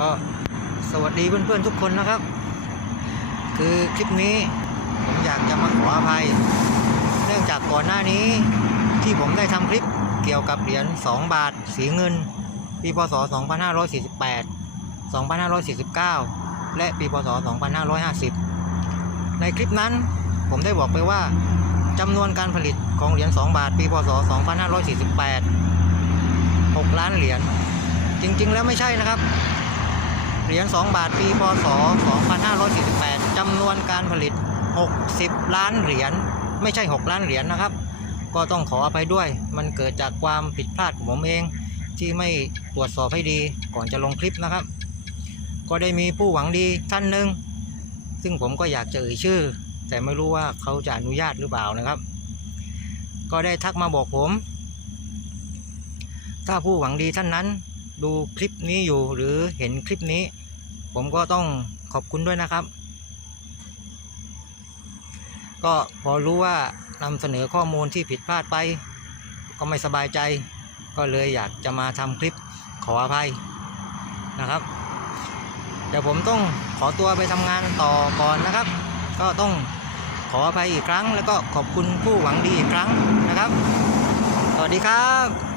ก็สวัสดีเพื่อนๆทุกคนนะครับ คือคลิปนี้ผมอยากจะมาขออภัย เนื่องจากก่อนหน้านี้ที่ผมได้ทำคลิปเกี่ยวกับเหรียญ 2 บาท สีเงิน ปีพศ 2548 2549 และปีพศ 2550 ในคลิปนั้นผมได้บอกไปว่าจำนวนการผลิตของเหรียญ 2 บาท ปีพศ 2548 6 ล้านเหรียญ จริง ๆ แล้วไม่ใช่นะครับ เหรียญ 2 บาท ปี พศ 2548จำนวนการผลิต 60 ล้านเหรียญ ไม่ใช่ 6 ล้านเหรียญนะครับ ก็ต้องขออภัยด้วย มันเกิดจากความผิดพลาดของผมเอง ที่ไม่ตรวจสอบให้ดีก่อนจะลงคลิปนะครับ ก็ได้มีผู้หวังดีท่านหนึ่ง ซึ่งผมก็อยากจะเอ่ยชื่อ แต่ไม่รู้ว่าเขาจะอนุญาตหรือเปล่านะครับ ก็ได้ทักมาบอกผม ถ้าผู้หวังดีท่านนั้น ดูคลิปนี้อยู่หรือเห็นคลิปนี้ ผมก็ต้องขอบคุณด้วยนะครับ ก็พอรู้ว่านำเสนอข้อมูลที่ผิดพลาดไป ก็ไม่สบายใจ ก็เลยอยากจะมาทำคลิปขออภัยนะครับ เดี๋ยวผมต้องขอตัวไปทำงานต่อก่อนนะครับ ก็ต้องขออภัยอีกครั้ง แล้วก็ขอบคุณผู้หวังดีอีกครั้งนะครับ สวัสดีครับ